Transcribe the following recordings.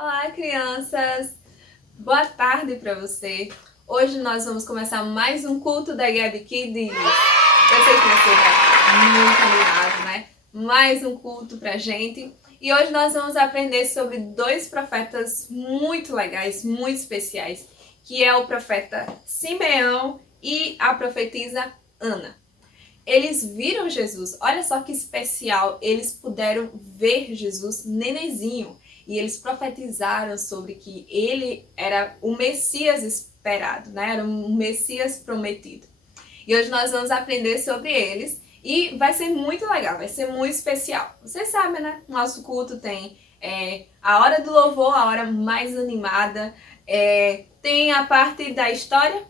Olá, crianças! Boa tarde para você! Hoje nós vamos começar mais um culto da Gabi Kids. Eu sei que você está muito animado, né? Mais um culto pra gente. E hoje nós vamos aprender sobre dois profetas muito legais, muito especiais, que é o profeta Simeão e a profetisa Ana. Eles viram Jesus, olha só que especial, eles puderam ver Jesus nenenzinho e eles profetizaram sobre que ele era o Messias esperado, né? Era um Messias prometido. E hoje nós vamos aprender sobre eles e vai ser muito legal, vai ser muito especial. Vocês sabem, né? Nosso culto tem a hora do louvor, a hora mais animada, tem a parte da história,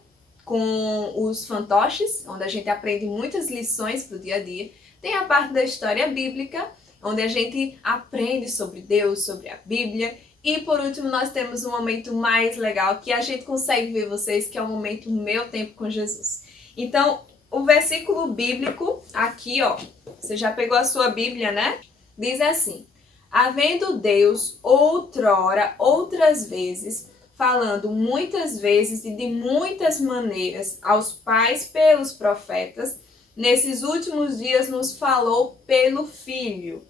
com os fantoches, onde a gente aprende muitas lições para o dia a dia. Tem a parte da história bíblica, onde a gente aprende sobre Deus, sobre a Bíblia. E por último, nós temos um momento mais legal, que a gente consegue ver vocês, que é o momento Meu Tempo com Jesus. Então, o versículo bíblico, aqui ó, você já pegou a sua Bíblia, né? Diz assim: havendo Deus outrora, outras vezes, falando muitas vezes e de muitas maneiras aos pais pelos profetas, nesses últimos dias nos falou pelo Filho.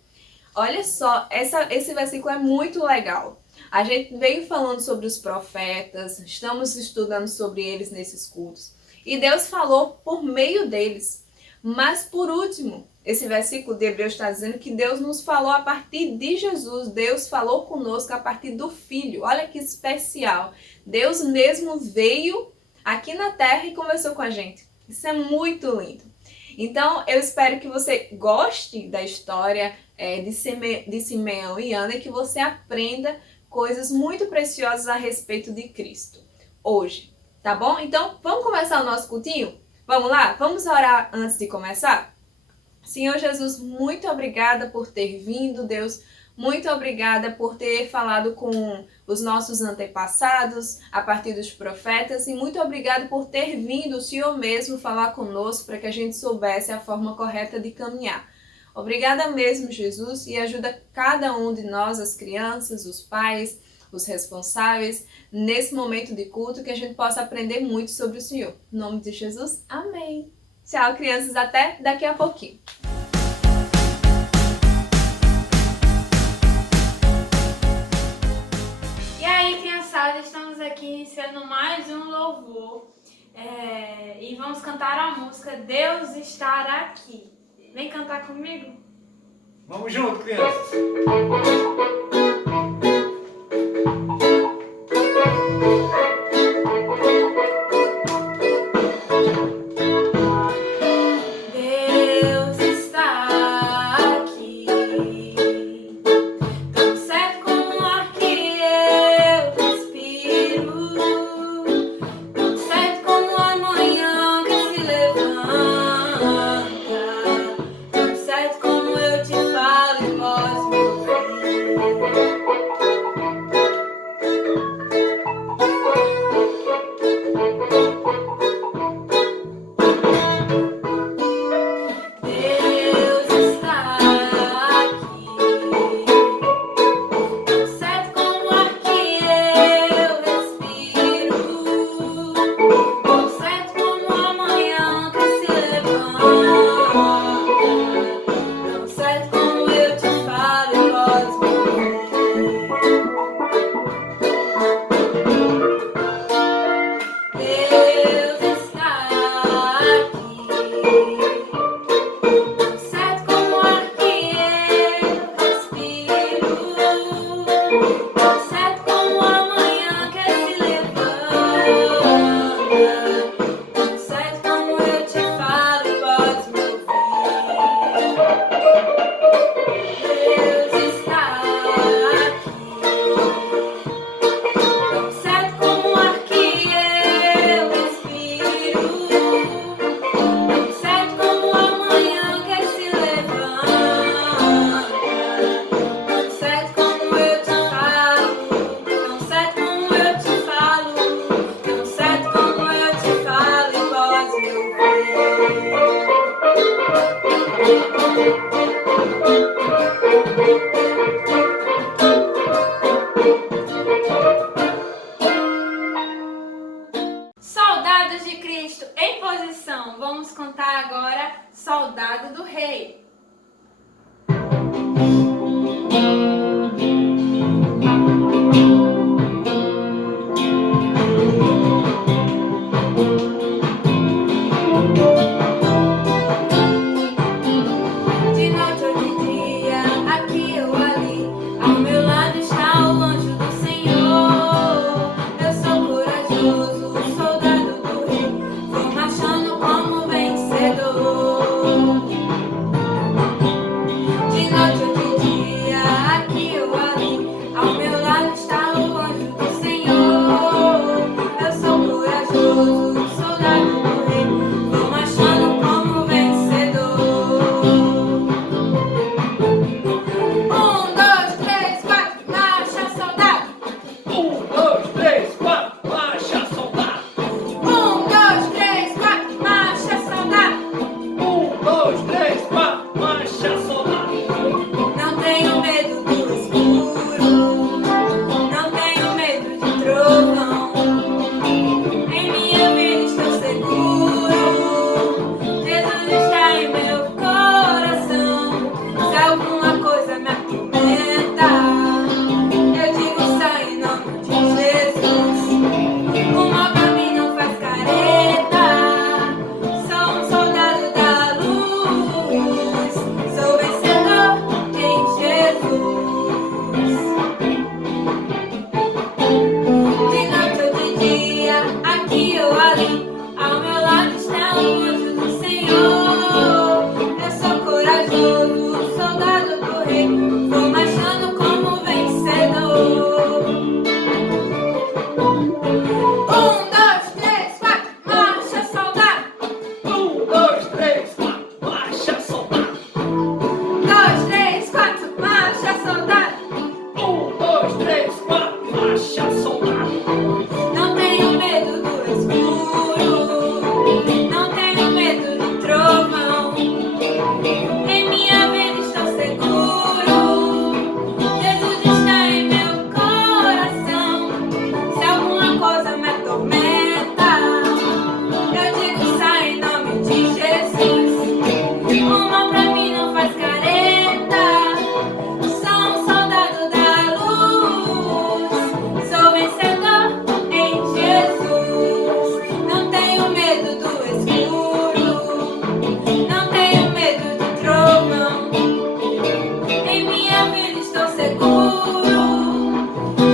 Olha só, esse versículo é muito legal. A gente veio falando sobre os profetas, estamos estudando sobre eles nesses cultos. E Deus falou por meio deles. Mas por último, esse versículo de Hebreus está dizendo que Deus nos falou a partir de Jesus. Deus falou conosco a partir do Filho. Olha que especial. Deus mesmo veio aqui na Terra e conversou com a gente. Isso é muito lindo. Então, eu espero que você goste da história de Simeão e Ana e que você aprenda coisas muito preciosas a respeito de Cristo hoje, tá bom? Então, vamos começar o nosso cultinho? Vamos lá? Vamos orar antes de começar? Senhor Jesus, muito obrigada por ter vindo, Deus. Muito obrigada por ter falado com os nossos antepassados, a partir dos profetas. E muito obrigada por ter vindo o Senhor mesmo falar conosco para que a gente soubesse a forma correta de caminhar. Obrigada mesmo, Jesus, e ajuda cada um de nós, as crianças, os pais, os responsáveis, nesse momento de culto, que a gente possa aprender muito sobre o Senhor. Em nome de Jesus, amém. Tchau, crianças, até daqui a pouquinho. E aí, criançada, estamos aqui iniciando mais um louvor e vamos cantar a música Deus Estar Aqui. Vem cantar comigo? Vamos junto, crianças! Deus está aqui, tão certo como o ar que eu respiro, tão certo como a manhã que se levanta, tão certo como eu te falo e voz me ouvir. Deus está aqui, tão certo como o ar que eu respiro, tão certo como a manhã que se levanta, tão certo como eu te falo e voz me ouvir. Deus está aqui, tão certo como o ar que eu respiro, tão certo como a manhã que se levanta, tão certo como eu te falo e podes me ouvir. Deus está aqui, tão certo como o ar que eu respiro, tão certo como a manhã que se levanta, tão certo como eu te falo, tão certo como eu te falo, tão certo como eu te falo e podes me ouvir. vamos cantar agora Soldado do Rei. De noite ou de dia, aqui ou ali, ao meu lado está o anjo do Senhor. Eu sou corajoso, soldado do rei, vou marchando como vencedor. De noite ou de dia, aqui ou ali, ao meu lado está o anjo do Senhor. Eu sou corajoso, soldado do rei, vou marchando como vencedor. Um, dois, três, quatro, marcha, soldado. 1, 2, 3, 4, marcha, soldado. Um, dois, três, quatro, marcha, soldado. 1, 2, 3, 4, marcha, soldado. Não tenho medo do escuro, não tenho medo de trovão. Em minha vida estou seguro, Jesus está em meu coração. Se alguma coisa me atormenta, eu digo sai em nome de Jesus. O mal pra mim não faz careta, sou um soldado da luz, sou vencedor em Jesus. De noite ou de dia, aqui ou ali, ao meu lado está o anjo do Senhor. Eu sou corajoso, soldado do rei, vou marchando como vencedor. Um, dois, três, quatro, marcha, soldado. 1, 2, 3, 4, marcha, soldado. Dois, três, quatro, marcha, soldado. 1, 2, 3, 4, marcha, soldado. Não tenho medo do escuro, não tenho medo de trovão. Em minha vida estou seguro, Jesus está em meu coração. Se alguma coisa me atormenta, eu digo sai em nome de Jesus. O mal pra mim não faz careta, sou um soldado da luz, sou vencedor em Jesus. Não tenho medo do escuro, não tenho medo de trovão. Em minha vida estou seguro,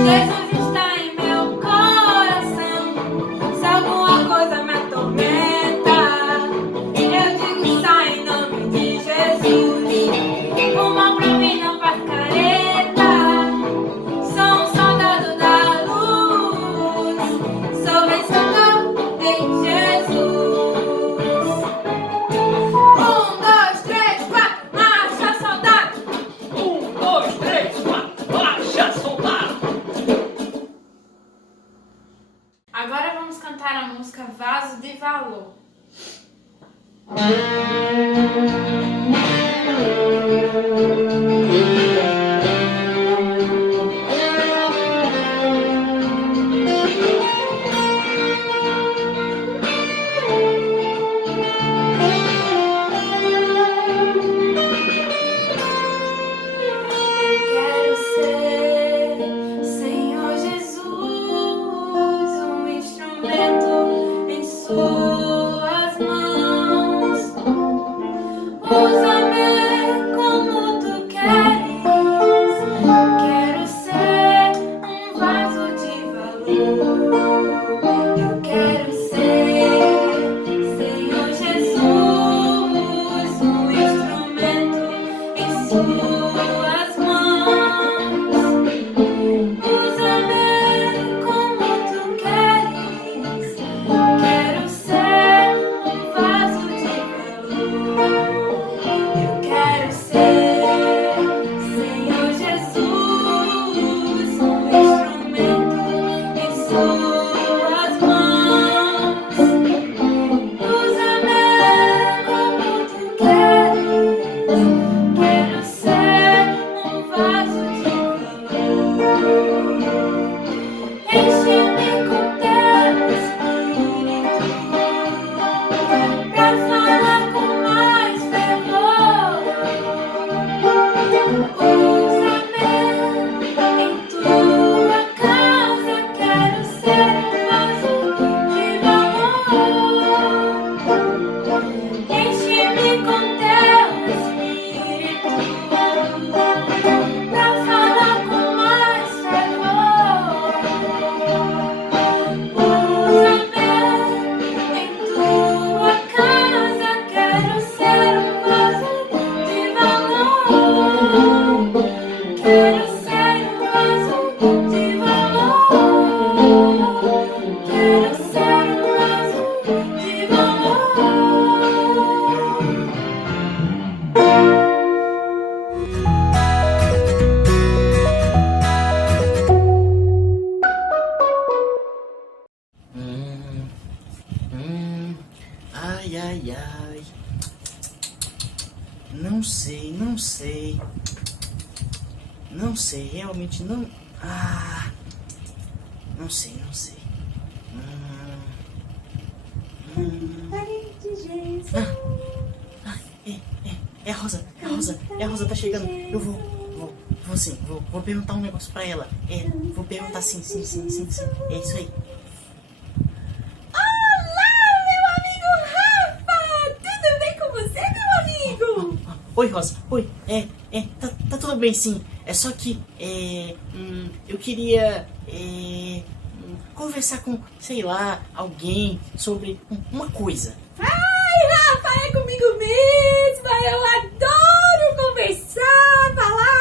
Jesus está em meu coração. Se alguma coisa me atormenta, eu digo sai em nome de Jesus. O mal pra mim não faz careta, sou um soldado da luz, sou vencedor em Jesus. Um, dois, três, quatro, marcha, soldado. 1, 2, 3, 4, marcha, soldado. Agora vamos cantar a música Vaso de Valor. Quero ser, Senhor Jesus, um instrumento em suas mãos. Usa-me como tu queres. Quero ser um vaso de valor. Eu quero ser, Senhor Jesus, um instrumento em suas mãos. Usa-me como tu queres. Quero ser um vaso de valor. Eu quero ser, Senhor Jesus, um instrumento em suas mãos. Usa-me como tu queres. Quero ser um vaso de valor. Enche-me com teu Espírito pra fazer sei. Não sei, realmente não... Ah... Não sei. Parente Jesus. É a Rosa tá chegando. Eu vou perguntar um negócio pra ela. Vou perguntar sim. É isso aí. Olá, meu amigo Rafa! Tudo bem com você, meu amigo? Oi, Rosa. Oi. Tá tudo bem, sim. É só que, eu queria, conversar com, sei lá, alguém sobre uma coisa. Ai, Rafa, é comigo mesma! Eu adoro conversar, falar.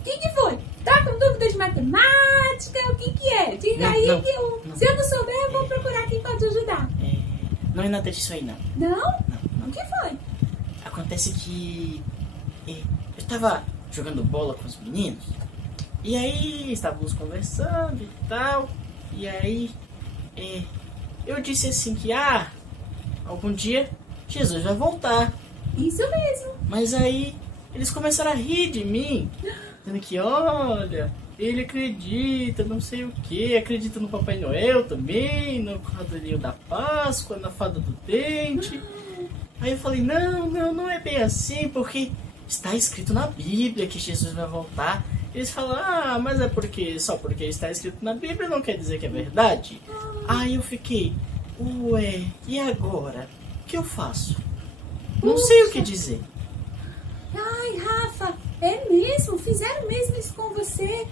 O que foi? Tá com dúvida de matemática? O que é? Diga aí não, que eu, se eu não souber, eu vou procurar quem pode ajudar. Não é nada disso aí, não. Não? Não. O que foi? Acontece que, eu tava jogando bola com os meninos, e aí estávamos conversando e tal, e aí, eu disse assim que, algum dia Jesus vai voltar. Isso mesmo. Mas aí eles começaram a rir de mim, dizendo que, olha, ele acredita, não sei o que, acredita no Papai Noel também, no Cordelinho da Páscoa, na Fada do Dente. Aí eu falei, não é bem assim, porque está escrito na Bíblia que Jesus vai voltar. Eles falam, mas só porque está escrito na Bíblia não quer dizer que é verdade. Aí eu fiquei, ué, e agora? O que eu faço? Não sei o que dizer. Ai, Rafa, é mesmo? Fizeram mesmo isso com você?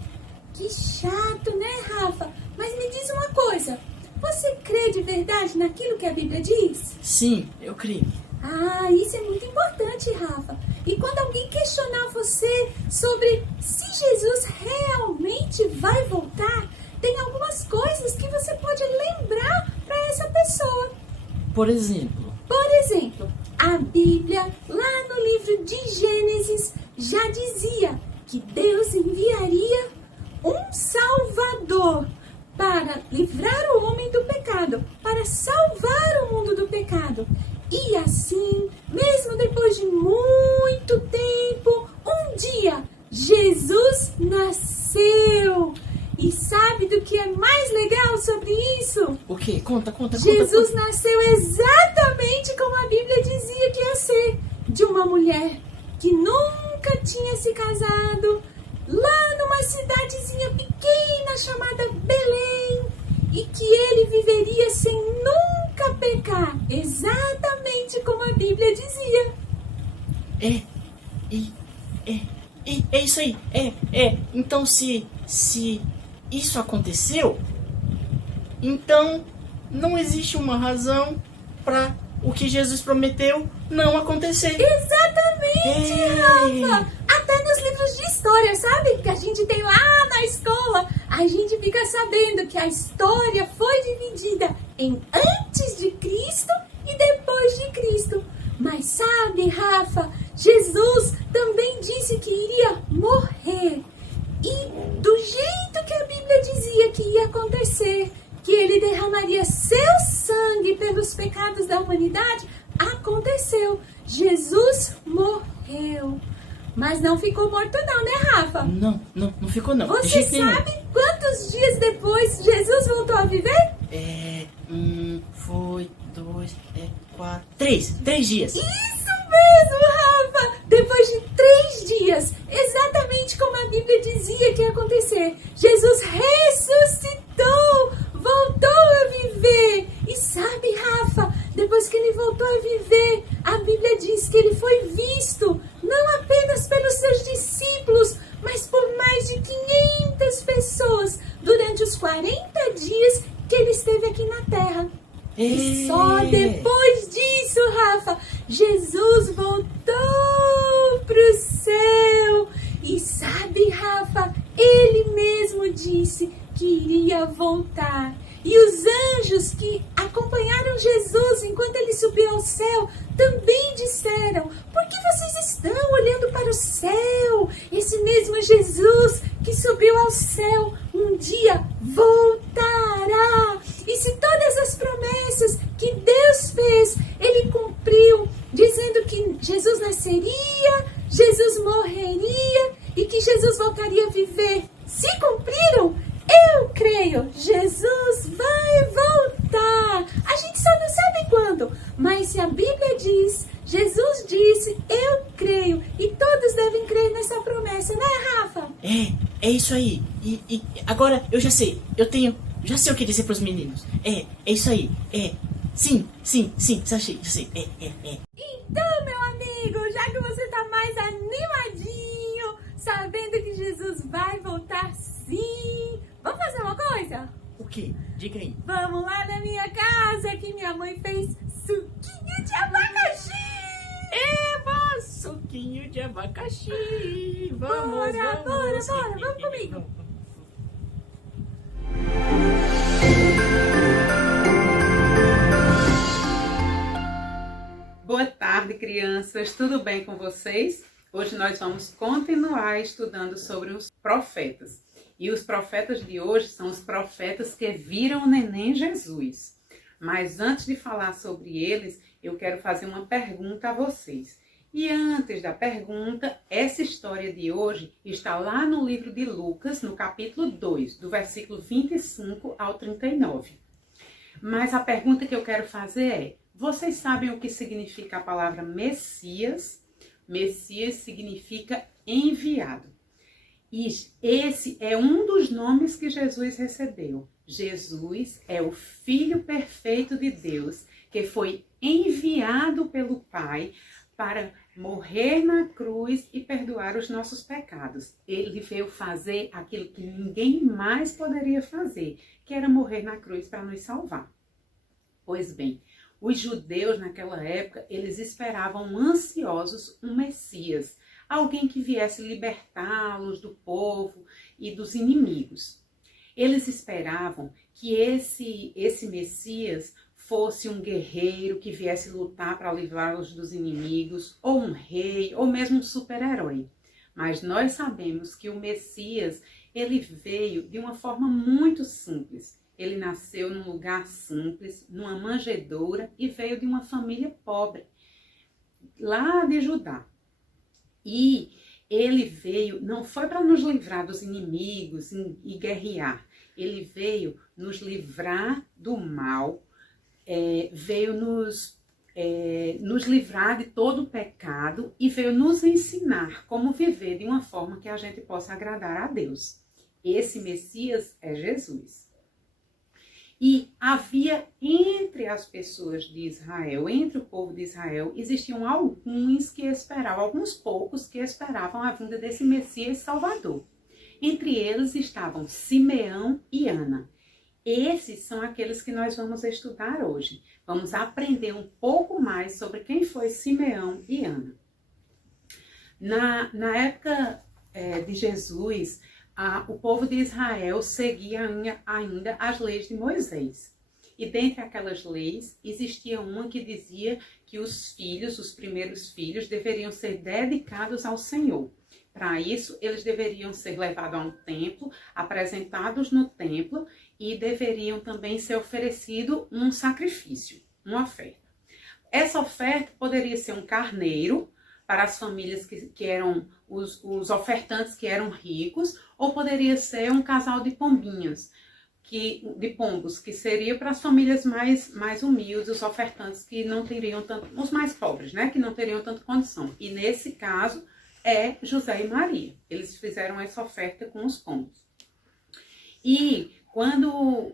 Que chato, né, Rafa? Mas me diz uma coisa. Você crê de verdade naquilo que a Bíblia diz? Sim, eu creio. Isso é muito importante, Rafa. E quando alguém questionar você sobre se Jesus realmente vai voltar, tem algumas coisas que você pode lembrar para essa pessoa. Por exemplo, A Bíblia, lá no livro de Gênesis, já dizia que Deus enviaria um Salvador para livrar o homem do pecado, para salvar o mundo do pecado. E assim, mesmo depois de muito tempo, um dia, Jesus nasceu. E sabe do que é mais legal sobre isso? o quê? Conta. Jesus nasceu exatamente como a Bíblia dizia que ia ser, de uma mulher que nunca tinha se casado, lá numa cidadezinha pequena chamada Belém, e que ele viveria sem nunca pecar, exatamente como a Bíblia dizia. É isso aí. Então se isso aconteceu, então não existe uma razão para o que Jesus prometeu não acontecer. Exatamente, Rafa! Até nos livros de história, sabe? Que a gente tem lá na escola, a gente fica sabendo que a história foi dividida em antes de Cristo e depois de Cristo. Mas sabe, Rafa, Jesus também disse que iria morrer. E do jeito que a Bíblia dizia que ia acontecer, que ele derramaria seu sangue pelos pecados da humanidade, aconteceu. Jesus morreu. Mas não ficou morto não, né, Rafa? Não ficou não. De Você jeito nenhum. sabe quantos dias depois Jesus voltou a viver? Foi 2, 4, 3 dias. Isso mesmo, Rafa! Depois de 3 dias, exatamente como a Bíblia dizia que ia acontecer, Jesus ressuscitou, voltou a viver. E sabe, Rafa, depois que ele voltou a viver, a Bíblia diz que ele foi visto, não apenas pelos seus discípulos, mas por mais de 500 pessoas, durante os 40 dias que ele esteve aqui na Terra. E só depois disso, Rafa, Jesus voltou pro céu. E sabe, Rafa, ele mesmo disse que iria voltar. E os anjos que acompanharam Jesus enquanto ele subiu ao céu também disseram: por que vocês estão olhando para o céu? Esse mesmo Jesus que subiu ao céu um dia voltará. E se todas as promessas que Deus fez, ele cumpriu, dizendo que Jesus nasceria Jesus morreria e que Jesus voltaria a viver se cumpriram, eu creio. Jesus vai voltar. A gente só não sabe quando, mas se a Bíblia diz, Jesus disse, eu creio. E todos devem crer nessa promessa, né, Rafa? É isso aí. E agora eu já sei. Já sei o que dizer pros meninos. É isso aí. Sim, já sei. Então, meu amigo, já que você tá mais animadinho, sabendo que Jesus vai voltar sim, vamos fazer uma coisa? O quê? Diga aí. Vamos lá na minha casa que minha mãe fez suquinho de abacaxi. Eba, suquinho de abacaxi. Vamos, Vamos comigo. Boa tarde, crianças. Tudo bem com vocês? Hoje nós vamos continuar estudando sobre os profetas. E os profetas de hoje são os profetas que viram o neném Jesus. Mas antes de falar sobre eles, eu quero fazer uma pergunta a vocês. E antes da pergunta, essa história de hoje está lá no livro de Lucas, no capítulo 2, do versículo 25 ao 39. Mas a pergunta que eu quero fazer é: vocês sabem o que significa a palavra Messias? Messias significa enviado. E esse é um dos nomes que Jesus recebeu. Jesus é o Filho perfeito de Deus, que foi enviado pelo Pai para morrer na cruz e perdoar os nossos pecados. Ele veio fazer aquilo que ninguém mais poderia fazer, que era morrer na cruz para nos salvar. Pois bem, os judeus naquela época, eles esperavam ansiosos um Messias, alguém que viesse libertá-los do povo e dos inimigos. Eles esperavam que esse Messias fosse um guerreiro que viesse lutar para livrá-los dos inimigos, ou um rei, ou mesmo um super-herói. Mas nós sabemos que o Messias, ele veio de uma forma muito simples. Ele nasceu num lugar simples, numa manjedoura, e veio de uma família pobre, lá de Judá. E ele veio, não foi para nos livrar dos inimigos e guerrear, ele veio nos livrar do mal, veio nos livrar de todo o pecado e veio nos ensinar como viver de uma forma que a gente possa agradar a Deus. Esse Messias é Jesus. E havia entre as pessoas de Israel, entre o povo de Israel, existiam alguns que esperavam, alguns poucos que esperavam a vinda desse Messias Salvador. Entre eles estavam Simeão e Ana. Esses são aqueles que nós vamos estudar hoje. Vamos aprender um pouco mais sobre quem foi Simeão e Ana. Na época de Jesus, o povo de Israel seguia ainda as leis de Moisés. E dentre aquelas leis, existia uma que dizia que os primeiros filhos, deveriam ser dedicados ao Senhor. Para isso, eles deveriam ser levados a um templo, apresentados no templo, e deveriam também ser oferecido um sacrifício, uma oferta. Essa oferta poderia ser um carneiro, para as famílias que eram os ofertantes que eram ricos, ou poderia ser um casal de pombinhas, de pombos, que seria para as famílias mais humildes, os ofertantes que não teriam tanto, os mais pobres, né, que não teriam tanta condição. E nesse caso é José e Maria. Eles fizeram essa oferta com os pombos. E quando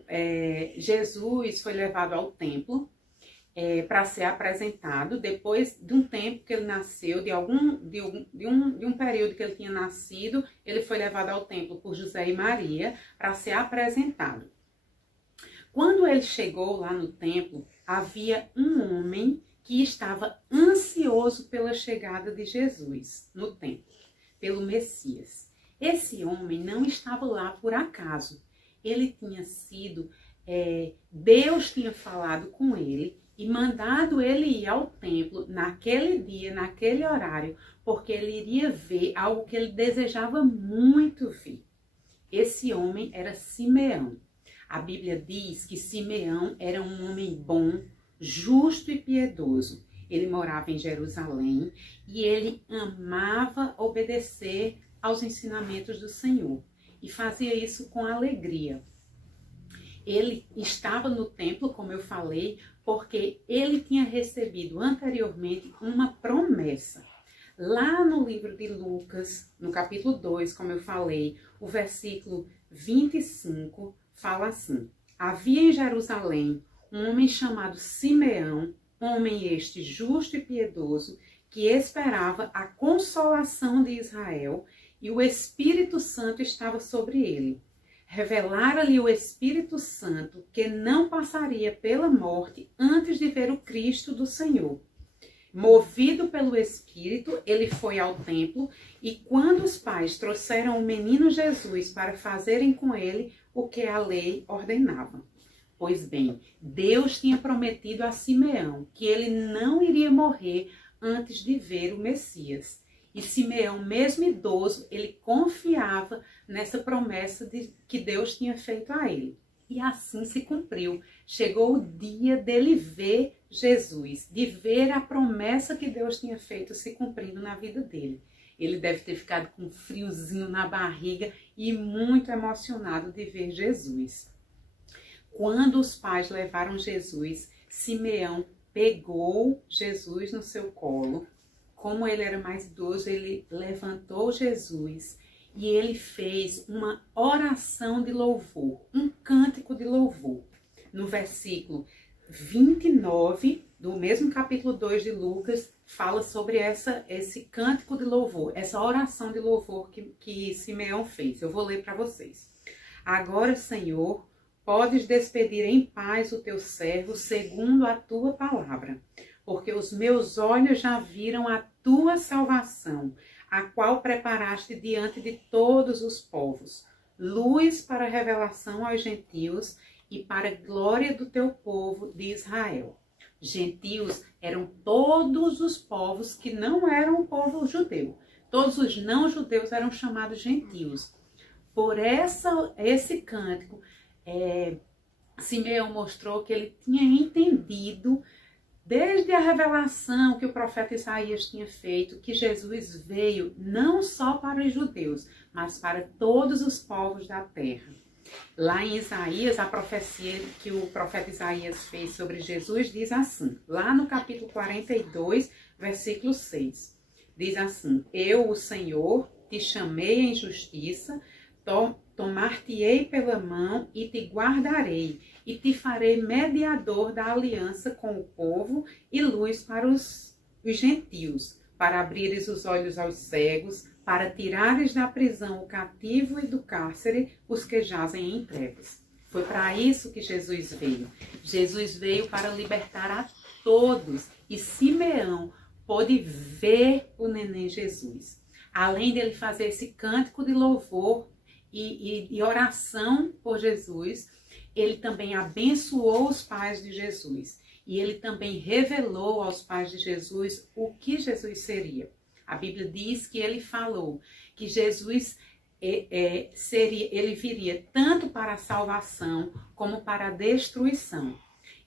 Jesus foi levado ao templo, para ser apresentado, depois de um tempo que ele nasceu, de um período que ele tinha nascido, ele foi levado ao templo por José e Maria para ser apresentado. Quando ele chegou lá no templo, havia um homem que estava ansioso pela chegada de Jesus no templo, pelo Messias. Esse homem não estava lá por acaso. Ele tinha sido, Deus tinha falado com ele e mandado ele ir ao templo naquele dia, naquele horário, porque ele iria ver algo que ele desejava muito ver. Esse homem era Simeão. A Bíblia diz que Simeão era um homem bom, justo e piedoso. Ele morava em Jerusalém e ele amava obedecer aos ensinamentos do Senhor e fazia isso com alegria. Ele estava no templo, como eu falei, porque ele tinha recebido anteriormente uma promessa. Lá no livro de Lucas, no capítulo 2, como eu falei, o versículo 25 fala assim: havia em Jerusalém um homem chamado Simeão, homem este justo e piedoso, que esperava a consolação de Israel, e o Espírito Santo estava sobre ele. Revelara-lhe o Espírito Santo que não passaria pela morte antes de ver o Cristo do Senhor. Movido pelo Espírito, ele foi ao templo e quando os pais trouxeram o menino Jesus para fazerem com ele o que a lei ordenava. Pois bem, Deus tinha prometido a Simeão que ele não iria morrer antes de ver o Messias. E Simeão, mesmo idoso, ele confiava nessa promessa que Deus tinha feito a ele. E assim se cumpriu. Chegou o dia dele ver Jesus, de ver a promessa que Deus tinha feito se cumprindo na vida dele. Ele deve ter ficado com um friozinho na barriga e muito emocionado de ver Jesus. Quando os pais levaram Jesus, Simeão pegou Jesus no seu colo. Como ele era mais idoso, ele levantou Jesus e ele fez uma oração de louvor, um cântico de louvor. No versículo 29 do mesmo capítulo 2 de Lucas, fala sobre esse cântico de louvor, essa oração de louvor que Simeão fez. Eu vou ler para vocês. Agora, Senhor, podes despedir em paz o teu servo segundo a tua palavra, porque os meus olhos já viram a tua salvação, a qual preparaste diante de todos os povos, luz para a revelação aos gentios e para a glória do teu povo de Israel. Gentios eram todos os povos que não eram o povo judeu. Todos os não-judeus eram chamados gentios. Por esse cântico, Simeão mostrou que ele tinha entendido, desde a revelação que o profeta Isaías tinha feito, que Jesus veio não só para os judeus, mas para todos os povos da terra. Lá em Isaías, a profecia que o profeta Isaías fez sobre Jesus diz assim, lá no capítulo 42, versículo 6, diz assim: eu, o Senhor, te chamei em justiça, tomar-te-ei pela mão e te guardarei, e te farei mediador da aliança com o povo e luz para os gentios, para abrires os olhos aos cegos, para tirares da prisão o cativo e do cárcere os que jazem em trevas. Foi para isso que Jesus veio. Jesus veio para libertar a todos. E Simeão pôde ver o neném Jesus. Além dele fazer esse cântico de louvor e oração por Jesus, ele também abençoou os pais de Jesus. E ele também revelou aos pais de Jesus o que Jesus seria. A Bíblia diz que ele falou que Jesus ele viria tanto para a salvação como para a destruição.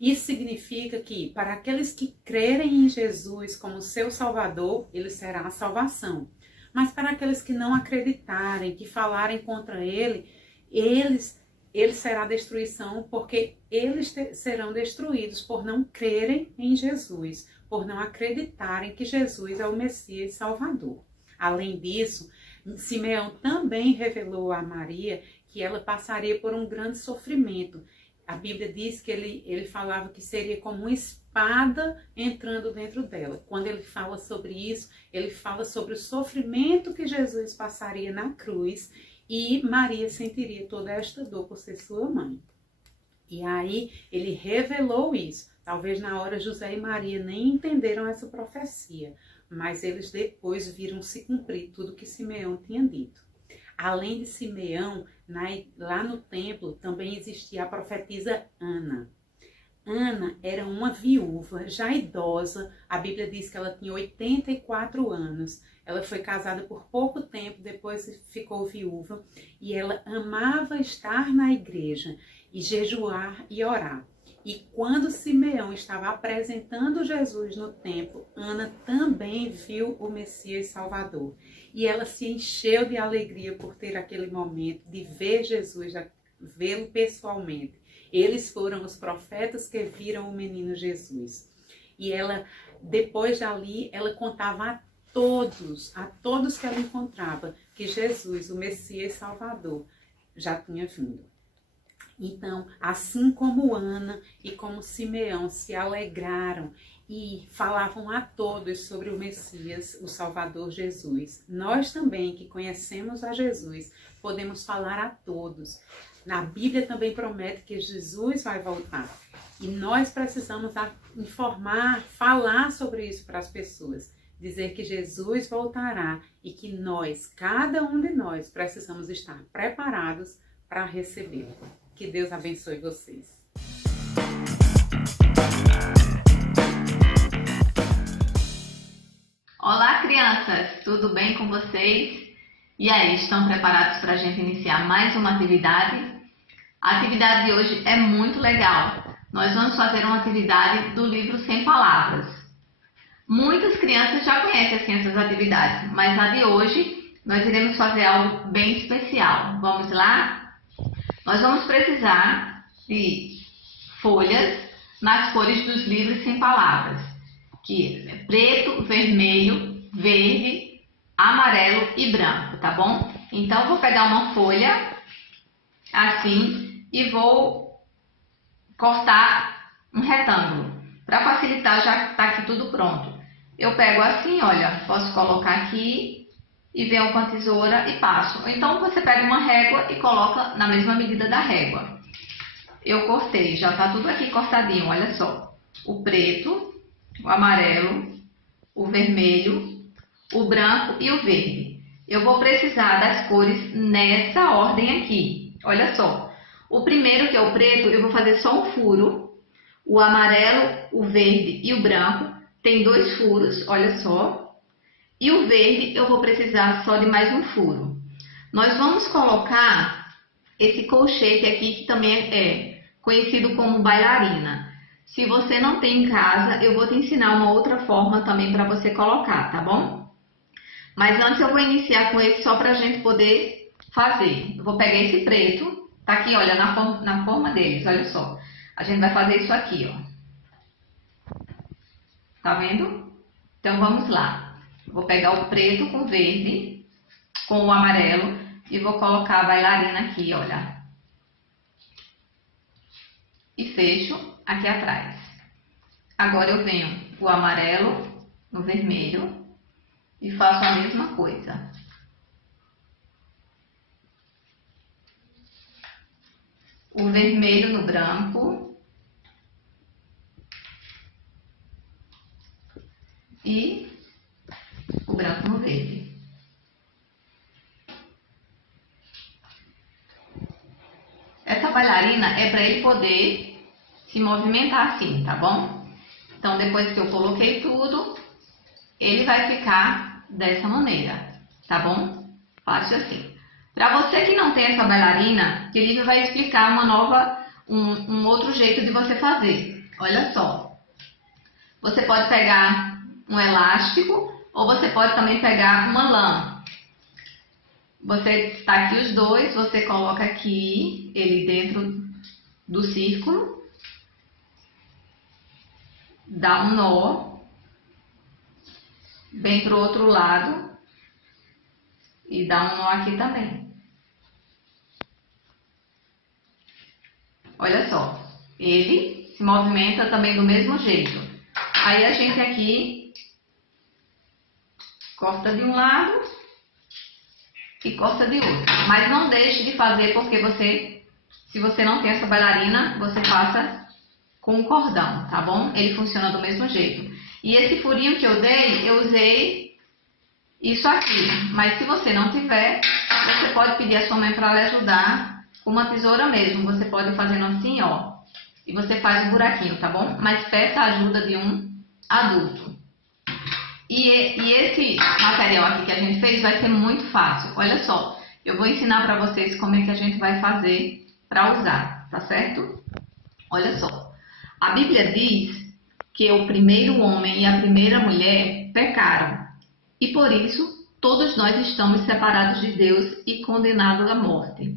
Isso significa que para aqueles que crerem em Jesus como seu Salvador, ele será a salvação. Mas para aqueles que não acreditarem, que falarem contra ele, ele será a destruição, porque eles serão destruídos por não crerem em Jesus, por não acreditarem que Jesus é o Messias Salvador. Além disso, Simeão também revelou a Maria que ela passaria por um grande sofrimento. A Bíblia diz que ele falava que seria como uma espada entrando dentro dela. Quando ele fala sobre isso, ele fala sobre o sofrimento que Jesus passaria na cruz e Maria sentiria toda esta dor por ser sua mãe. E aí ele revelou isso. Talvez na hora José e Maria nem entenderam essa profecia, mas eles depois viram se cumprir tudo que Simeão tinha dito. Além de Simeão, lá no templo também existia a profetisa Ana. Ana era uma viúva, já idosa. A Bíblia diz que ela tinha 84 anos. Ela foi casada por pouco tempo, depois ficou viúva. E ela amava estar na igreja e jejuar e orar. E quando Simeão estava apresentando Jesus no templo, Ana também viu o Messias Salvador. E ela se encheu de alegria por ter aquele momento de ver Jesus, vê-lo pessoalmente. Eles foram os profetas que viram o menino Jesus. E ela, depois dali, ela contava a todos que ela encontrava, que Jesus, o Messias Salvador, já tinha vindo. Então, assim como Ana e como Simeão se alegraram e falavam a todos sobre o Messias, o Salvador Jesus, nós também, que conhecemos a Jesus, podemos falar a todos. Na Bíblia também promete que Jesus vai voltar. E nós precisamos informar, falar sobre isso para as pessoas. Dizer que Jesus voltará e que nós, cada um de nós, precisamos estar preparados para recebê-lo. Que Deus abençoe vocês. Olá, crianças! Tudo bem com vocês? E aí, estão preparados para a gente iniciar mais uma atividade? A atividade de hoje é muito legal. Nós vamos fazer uma atividade do livro Sem Palavras. Muitas crianças já conhecem assim, essas atividades, mas a de hoje nós iremos fazer algo bem especial. Vamos lá? Nós vamos precisar de folhas nas cores dos livros Sem Palavras, que é preto, vermelho, verde, amarelo e branco, tá bom? Então, eu vou pegar uma folha assim e vou cortar um retângulo. Para facilitar, já está aqui tudo pronto. Eu pego assim, olha, posso colocar aqui e venho com a tesoura e passo. Ou então você pega uma régua e coloca na mesma medida da régua. Eu cortei, já está tudo aqui cortadinho, olha só. O preto, o amarelo, o vermelho, o branco e o verde. Eu vou precisar das cores nessa ordem aqui. Olha só. O primeiro, que é o preto, eu vou fazer só um furo. O amarelo, o verde e o branco tem 2 furos, olha só. E o verde eu vou precisar só de mais um furo. Nós vamos colocar esse colchete aqui, que também é conhecido como bailarina. Se você não tem em casa, eu vou te ensinar uma outra forma também para você colocar, tá bom? Mas antes eu vou iniciar com esse só para a gente poder fazer. Eu vou pegar esse preto, tá aqui, olha, na forma deles, olha só. A gente vai fazer isso aqui, ó. Tá vendo? Então vamos lá. Vou pegar o preto com o verde, com o amarelo e vou colocar a bailarina aqui, olha. E fecho aqui atrás. Agora eu venho o amarelo no vermelho e faço a mesma coisa. O vermelho no branco. E o branco no verde. Essa bailarina é para ele poder se movimentar assim, tá bom? Então, depois que eu coloquei tudo, ele vai ficar dessa maneira, tá bom? Fácil assim. Para você que não tem essa bailarina, o Lívia vai explicar um outro jeito de você fazer. Olha só. Você pode pegar um elástico ou você pode também pegar uma lã. Você está aqui os dois, você coloca aqui ele dentro do círculo, dá um nó, vem para o outro lado e dá um nó aqui também. Olha só, ele se movimenta também do mesmo jeito. Aí a gente aqui corta de um lado e corta de outro. Mas não deixe de fazer, porque se você não tem essa bailarina, você faça com um cordão, tá bom? Ele funciona do mesmo jeito. E esse furinho que eu dei, eu usei isso aqui. Mas se você não tiver, você pode pedir a sua mãe para lhe ajudar com uma tesoura mesmo. Você pode fazendo assim, ó. E você faz um buraquinho, tá bom? Mas peça a ajuda de um adulto. E esse material aqui que a gente fez vai ser muito fácil. Olha só, eu vou ensinar para vocês como é que a gente vai fazer para usar, tá certo? Olha só. A Bíblia diz que o primeiro homem e a primeira mulher pecaram, e por isso todos nós estamos separados de Deus e condenados à morte.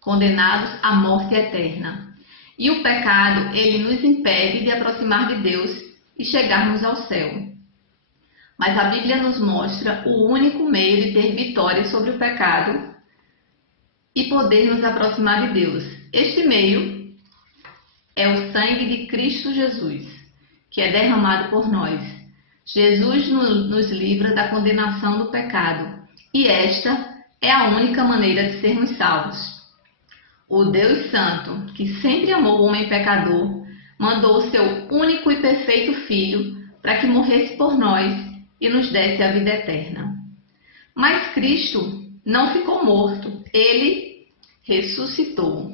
Condenados à morte eterna. E o pecado, ele nos impede de aproximar de Deus e chegarmos ao céu. Mas a Bíblia nos mostra o único meio de ter vitória sobre o pecado e poder nos aproximar de Deus. Este meio é o sangue de Cristo Jesus, que é derramado por nós. Jesus nos livra da condenação do pecado, e esta é a única maneira de sermos salvos. O Deus Santo, que sempre amou o homem pecador, mandou o seu único e perfeito Filho para que morresse por nós e nos desse a vida eterna. Mas Cristo não ficou morto, ele ressuscitou.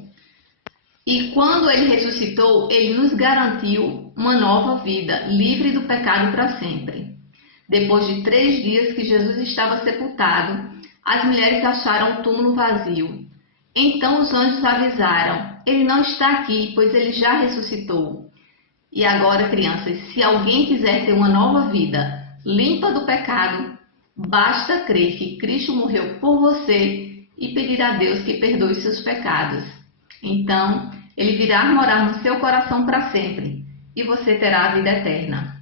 E quando ele ressuscitou, ele nos garantiu uma nova vida, livre do pecado para sempre. Depois de 3 dias que Jesus estava sepultado, as mulheres acharam o túmulo vazio. Então os anjos avisaram: ele não está aqui, pois ele já ressuscitou. E agora, crianças, se alguém quiser ter uma nova vida, limpa do pecado, basta crer que Cristo morreu por você e pedir a Deus que perdoe seus pecados. Então, ele virá morar no seu coração para sempre e você terá a vida eterna.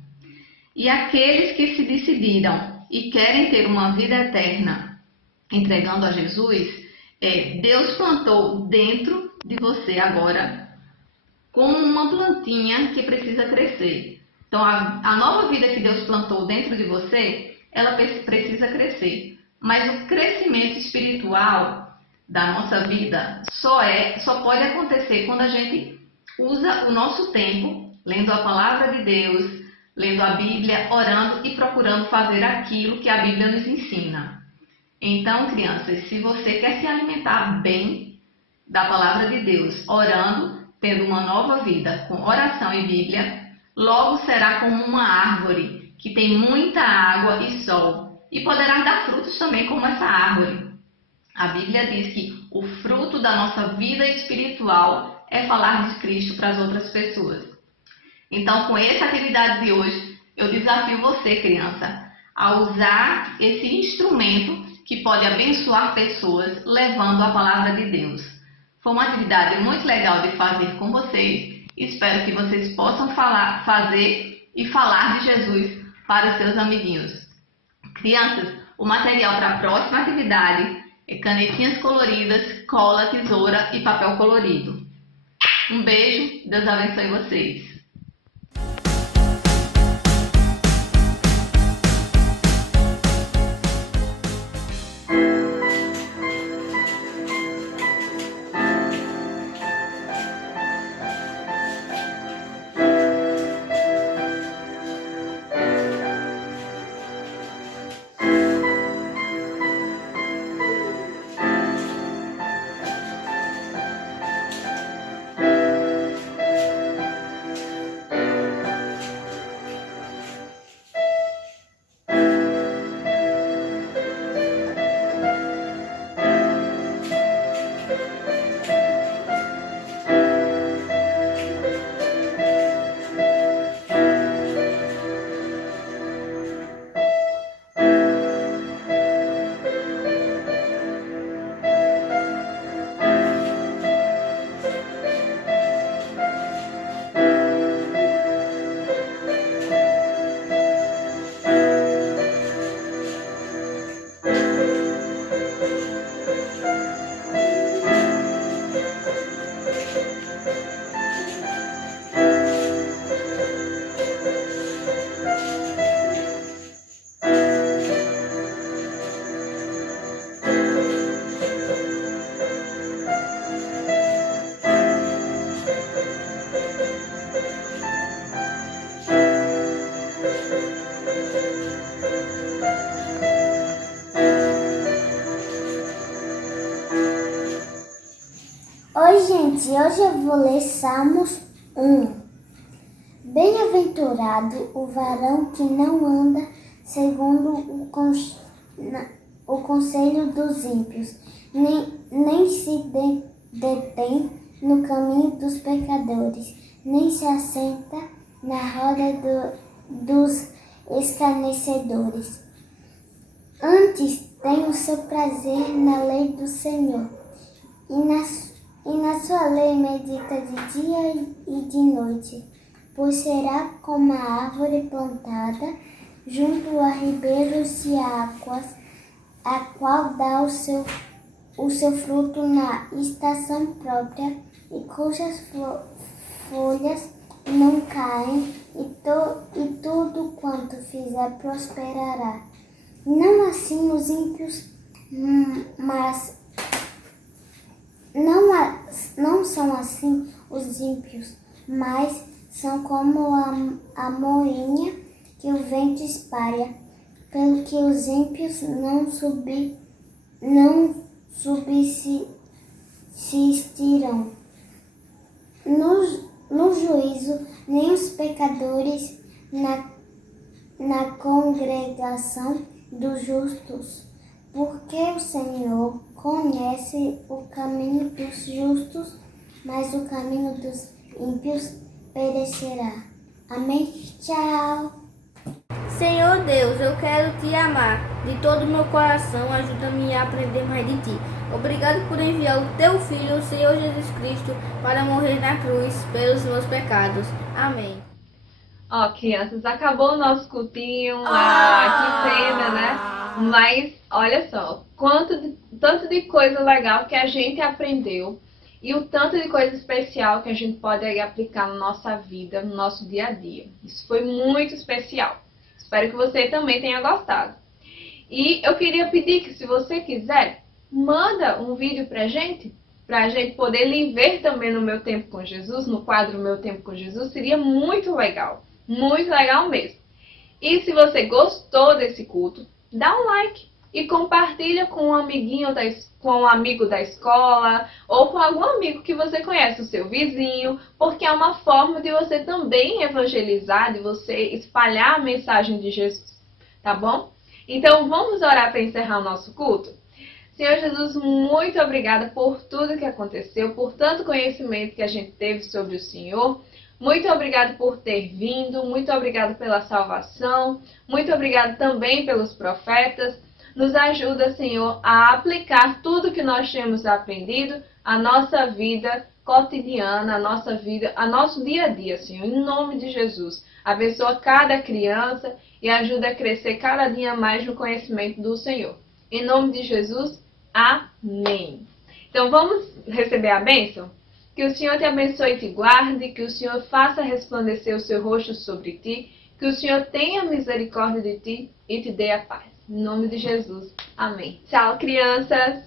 E aqueles que se decidiram e querem ter uma vida eterna entregando a Jesus, Deus plantou dentro de você agora como uma plantinha que precisa crescer. Então, a nova vida que Deus plantou dentro de você, ela precisa crescer. Mas o crescimento espiritual da nossa vida só pode acontecer quando a gente usa o nosso tempo lendo a palavra de Deus, lendo a Bíblia, orando e procurando fazer aquilo que a Bíblia nos ensina. Então, crianças, se você quer se alimentar bem da palavra de Deus, orando, tendo uma nova vida com oração e Bíblia, logo será como uma árvore que tem muita água e sol e poderá dar frutos também como essa árvore. A Bíblia diz que o fruto da nossa vida espiritual é falar de Cristo para as outras pessoas. Então, com essa atividade de hoje, eu desafio você, criança, a usar esse instrumento que pode abençoar pessoas levando a palavra de Deus. Foi uma atividade muito legal de fazer com vocês. Espero que vocês possam fazer e falar de Jesus para os seus amiguinhos. Crianças, o material para a próxima atividade é canetinhas coloridas, cola, tesoura e papel colorido. Um beijo, Deus abençoe vocês. Oi, gente, hoje eu vou ler Salmos 1. Bem-aventurado o varão que não anda segundo o conselho dos ímpios, nem se detém no caminho dos pecadores, nem se assenta na roda dos escarnecedores. Antes tem o seu prazer na lei do Senhor, e na sua lei medita de dia e de noite, pois será como a árvore plantada junto a ribeiros de águas, a qual dá o seu fruto na estação própria, e cujas folhas não caem, e tudo quanto fizer prosperará. Não assim os ímpios, mas não são assim os ímpios, mas são como a moinha que o vento espalha, pelo que os ímpios não subsistirão. No juízo, nem os pecadores na congregação dos justos, porque o Senhor conhece o caminho dos justos, mas o caminho dos ímpios perecerá. Amém? Tchau! Senhor Deus, eu quero te amar de todo o meu coração, ajuda-me a aprender mais de ti. Obrigado por enviar o teu Filho, o Senhor Jesus Cristo, para morrer na cruz pelos meus pecados. Amém. Ó, crianças, acabou o nosso cultinho. Que pena, né? Mas, olha só, tanto de coisa legal que a gente aprendeu e o tanto de coisa especial que a gente pode aí aplicar na nossa vida, no nosso dia a dia. Isso foi muito especial. Espero que você também tenha gostado. E eu queria pedir que, se você quiser, manda um vídeo pra gente poder lhe ver também no Meu Tempo com Jesus, no quadro Meu Tempo com Jesus. Seria muito legal mesmo. E se você gostou desse culto, dá um like e compartilha com um amiguinho, com um amigo da escola ou com algum amigo que você conhece, o seu vizinho, porque é uma forma de você também evangelizar, de você espalhar a mensagem de Jesus, tá bom? Então vamos orar para encerrar o nosso culto? Senhor Jesus, muito obrigada por tudo que aconteceu, por tanto conhecimento que a gente teve sobre o Senhor. Muito obrigado por ter vindo, muito obrigado pela salvação, muito obrigado também pelos profetas. Nos ajuda, Senhor, a aplicar tudo que nós temos aprendido à nossa vida cotidiana, à nossa vida, ao nosso dia a dia, Senhor, em nome de Jesus. Abençoa cada criança e ajuda a crescer cada dia mais no conhecimento do Senhor. Em nome de Jesus, amém. Então vamos receber a bênção? Que o Senhor te abençoe e te guarde, que o Senhor faça resplandecer o seu rosto sobre ti, que o Senhor tenha misericórdia de ti e te dê a paz. Em nome de Jesus. Amém. Tchau, crianças!